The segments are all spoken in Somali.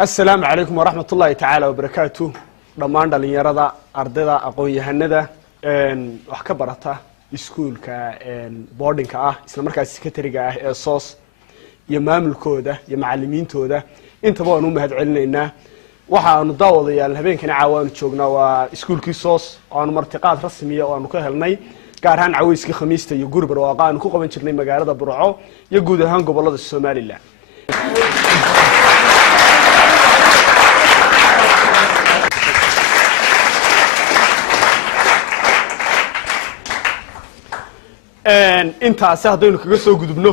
السلام عليكم ورحمة الله تعالى وبركاته. دمان dhalinyarada ardayda aqoon-yahanada wax ka barata iskuulka boardingka ah isla markaas secretary-ga ah ee SOS iyo maamulkooda iyo macallimiintooda intaba waan u mahad celinaynaa. waxaanu daawadayaal habeenkani caawaan joognaa waa iskuulkii SOS oo aanu martiqaad rasmi ah oo aanu ka helnay gaar ahaan caweyskii khamiista iyo gurbar oo aanu ku qaban jirnay magaalada Burco iyo guud ahaan gobolada Soomaaliland. intaas haddaynu kaga soo gudubno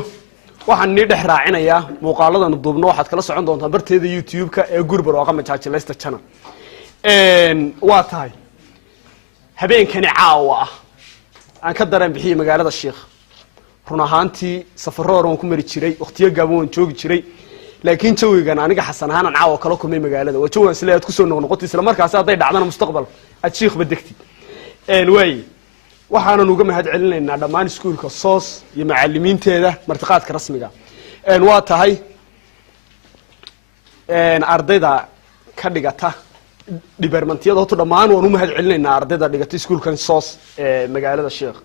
waxaan nii dhex raacinayaa muuqaaladan duubno waxaad kala socon doontaan barteeda YouTube-ka ee gurbar oo qamajaajilaysta channel waa tahay habeenkani caawa ah aan ka dareen bixiyay magaalada Sheekh run ahaantii safarro hore waan ku mari jiray waqtiyo gaaban waan joogi jiray laakiin jawigan aniga xasan ahaan aan caawa kala kulmay magaalada waa jawi isla aad ku soo noqnoqotay isla markaas hadday dhacdana mustaqbal aad Sheekh badagti way waxaan uga mahad celinaynaa dhammaan iskuulka SOS iyo macallimiinteeda martiqaadka rasmiga waa tahay ardayda ka dhigata departmentiyada oo dhammaan waan u mahad celinaynaa ardayda dhigata iskuulkan SOS ee magaalada Sheekh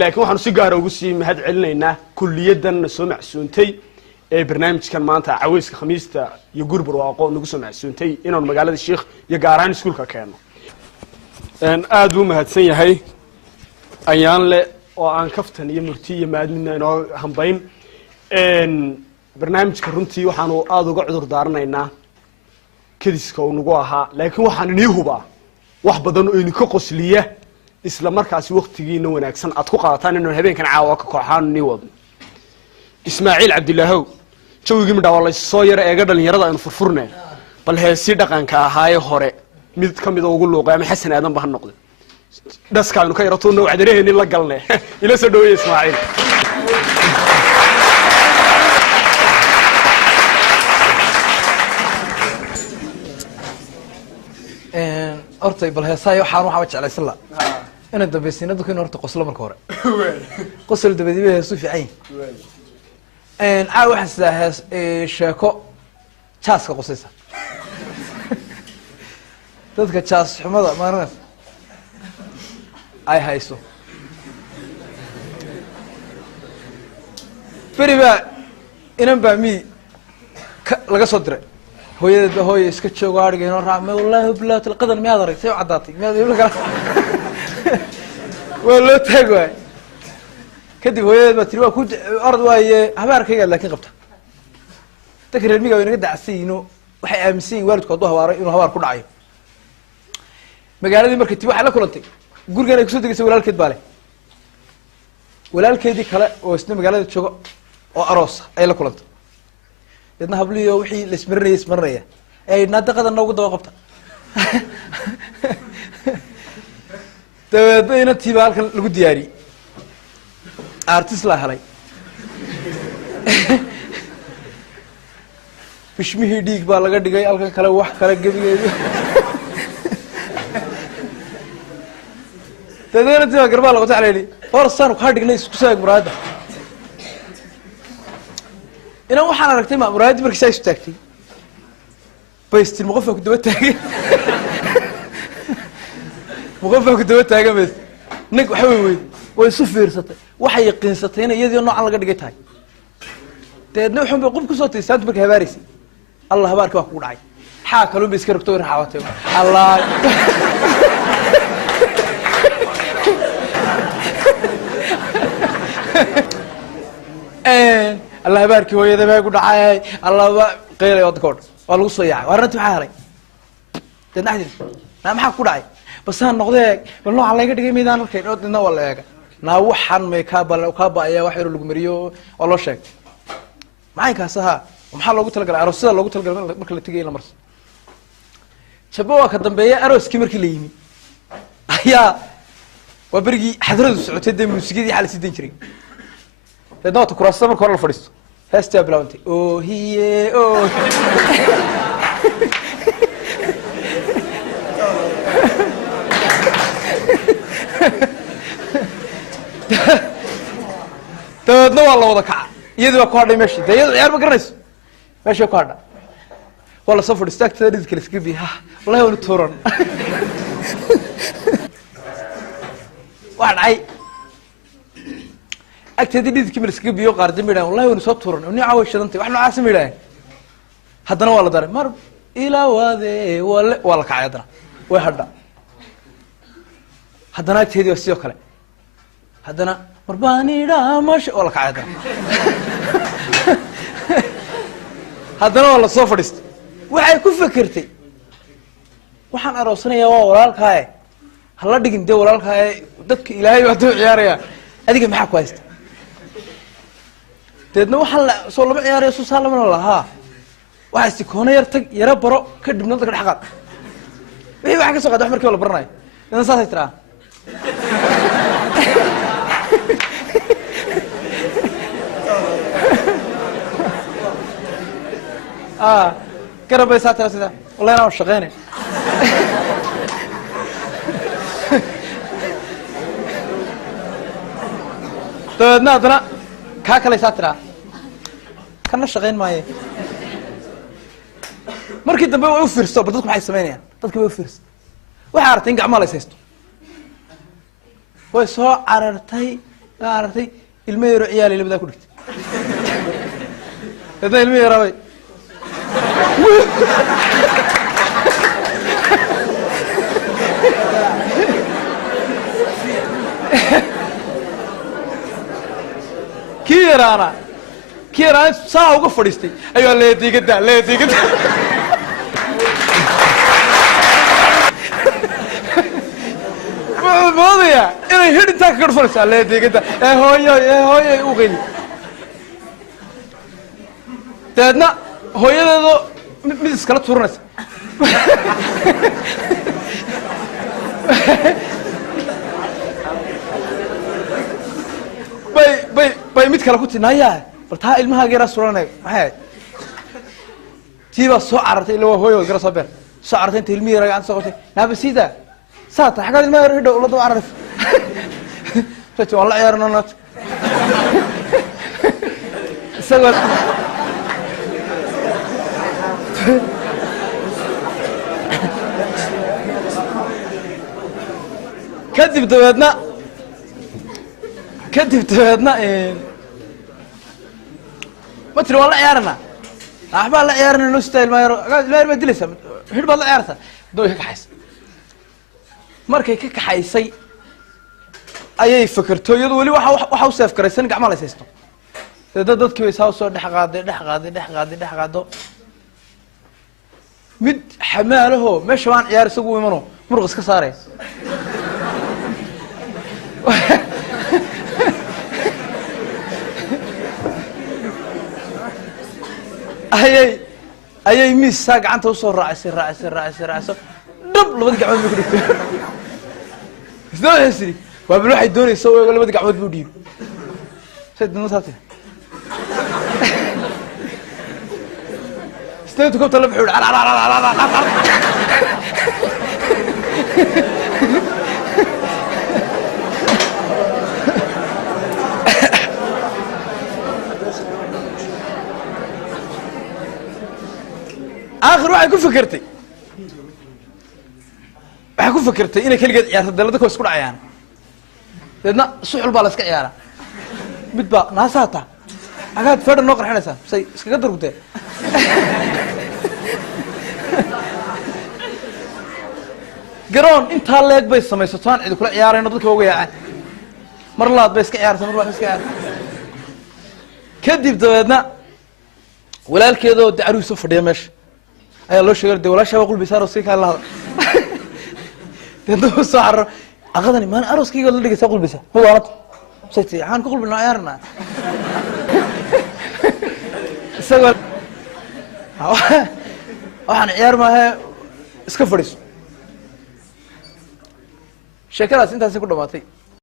laakiin waxaan si gaar ah ugu sii mahad celinaynaa kulliyadan soo macsuuntay ee barnaamijkan maanta caweyska khamiista iyo gurbar oo aqoon ugu soo macsuuntay inaan magaalada Sheekh iyo gaar ahaan iskuulka keeno aad u mahadsan yahay ayaan le oo aan kaftan iyo murti iyo maadmina inoo hambayn barnaamijka runtii waxaanu aad uga cudur daaranaynaa kadiska uu nagu ahaa laakiin waxaan inii hubaa wax badan oo idinka qosliya isla markaasi waqtigiina wanaagsan aad ku qaadataan inaan habeenkan caawa ka kooxaan nii wadno Ismaaciil Cabdilaahow jawigii midhaa waa la soo yara eega dhalinyarada aynu furfurnay bal heesi dhaqanka ahaaye hore mid ka mid ugu luuqay ama Xasan Aadan baa noqday daskaanu ka yarato noo wacdareeyeen la galnay ila soo dhaweeyay Ismaaciil hortay bal heesay waxaan waxa jeclaysan la inaan dambaysiino dadku in horta qoslo marka hore qosol dabadiiba heesu fiican waxaan sidaa hees sheeko jaaska qosaysa dadka jaas xumada maarnas ay hayso beriba inan baa mi laga soo diray hooyadeed baa hooyo iska joogo ariga inoo raacmay wallaahi bilaat alqadan miyaad aragtay oo caddaatay miyaad ibla kala waa loo taag waay kadib hooyadeed baa tiri waa ku orod waaye habaarkayga laakiin qabta dadka reer miyiga way naga dacsan yihiin waxay aaminsan yihiin waalidku hadduu habaaray inuu habaar ku dhacayo magaaladii markay tibi waxay la kulantay gurigan ay kusoo degaysay walaalkeed baa leh walaalkeedii kale oo isna magaalada jooga oo aroos ay la kulantay dadna habliyo wixii la ismarinaya ay naadaqada noogu daba qabta dabeedna tiiba halkan lagu diyaariyey artist la helay bishmihii dhiig baa laga dhigay halkan kale wax kale gebigeedu dadana tiiba garbaa lagu tacleeyay horsan ku hadhignay isku saag muraada inaan waxaan aragtay ma muraadi markii ay istaagtay baystin muqafka ku daba taagay muqafka ku daba taagay bas nig waxa way isu fiirsatay waxay yaqiinsatay in iyadoo noocan laga dhigay tahay deedna wuxuu bay qof ku soo tiisaan markii habaaraysi Allah habaarka waa ku dhacay xaa kaloo bay iska rogtay raxawatay Allah Allah habaarkii hooyada baa ku dhacay Allah qeylay wad kood waa lagu soo yaacay warnti waxa helay dadnaxdi maxaa ku dhacay basaan noqday bal nooca laga dhigay meedaan arkay dadna waa la eega naa waxan may ka baaya wax yar lagu mariyo oo loo sheeg maxay ka saha maxaa loogu talagalay aroosada loogu talagalay marka la tagay la marso jabo waa ka dambeeyay arooskii markii la yimi ayaa waa berigii xadradu socotay muusikadii xal sidin jiray dadna ku kuraasta marka hore la fadhiisto heestaa bilaawantay oo hiye oo dadna waa la wada kaca iyadoo ku hadhay meeshii iyadoo ciyaar ma garanayso meeshii ku hadhay ولا صفر استاك تريد كل سكبي ها والله ولا تورن واحد عي أكتر تريد كل سكبي يقارد ميلان والله ولا صتورن وني عاوش شدنتي وإحنا عاصم ميلان هذا ولا دار مر إلى وذي ولا كعيدنا وهذا هذا أنا تهدي وسيوكله هذا أنا مرباني رامش ولا كعيدنا هذا ولا صفرست waxay ku fikirtay waxaan aroosanayaa waa walaalkaaye hala dhigin de walaalkaaye dadka ilaahay waa doo ciyaaraya adiga maxaa ku haysta deedna waxaan la soo laba ciyaaraya soo saalamana lahaa waxa istikoona yar tag yara baro ka dibna dadka dhaxqad wixii waxa ka soo qaad wax markii la baranayo inaan saas tiraa كرب يساتر سيدا والله أنا وشغيني تودنا دنا كاكل يساتر كنا شغين معي مركي دم بيوفر ستوب بدك معي سمينيا بدك بيوفر وحارتين قعمال يسيستو ويسوا عررتي الميرو عيالي اللي بدك كلك هذا الميرو كيرانا ساعة وقف فريستي أيوة ليتي كده ماضية إنه هيد تاكر فرصة ليتي كده هوي وغني تادنا hooyadeedo mid iskala tuuranaysa bay mid kale ku tinaayaa bal taa ilmahaaga yaraa suranay maxay tiiba soo carartay ilaa hooyo gara soo beer soo carartay inta ilmihi yaraa gacanta soo qabtay naabasiida saata xaggaad ilmaha yar hidhow la daba cararaysa rati waan la ciyaarno naat isagoo كذب دوادنا ما ترى والله عيارنا أحبال الله عيارنا نستاهل ما يرو لا ما دلسه هرب الله عيارته دو هيك حيس مركي كيك حيسي أي فكرتو يدو ولي وحاو سيف كريسن قع ماله سيستو دad كي يساو سو دح قادو mid xamaalaho meesha waan ciyaar isagu imano muruq iska saaray ayay miisa gacanta u soo raacisay dab labada gacmood ku dhigtay isdoo heesri waa bil waxay doonaysaa oo labada gacmood buu dhiib sidoo saatay استنتوا كنتوا اللي بحول آخر واحد كيف فكرتي إنك اللي قد عيارة دلتك واسكول عيان لأن صحوا البالس كعيارة بتبقى ناساتها أكاد فرد النقر حنسا سي اسكقدر قلت قرون انت هالليك بيس سميستان عيد كل عيارين ضدك وقيعان مرلات بيس كعيارة مرلات بيس كعيارة كدب دوادنا ولا الكيدو دعروس فردي مش أي الله شغل دي ولا شاو أقول بيسار وسيك الله تندو صار أخذني ما أنا أروس كي يقول لي سأقول بيسار هو غلط سيتي حان كقول بالنعيارنا سوى waxaan ciyaar maahe iska fadhiiso sheekadaas intaasi ku dhamaatay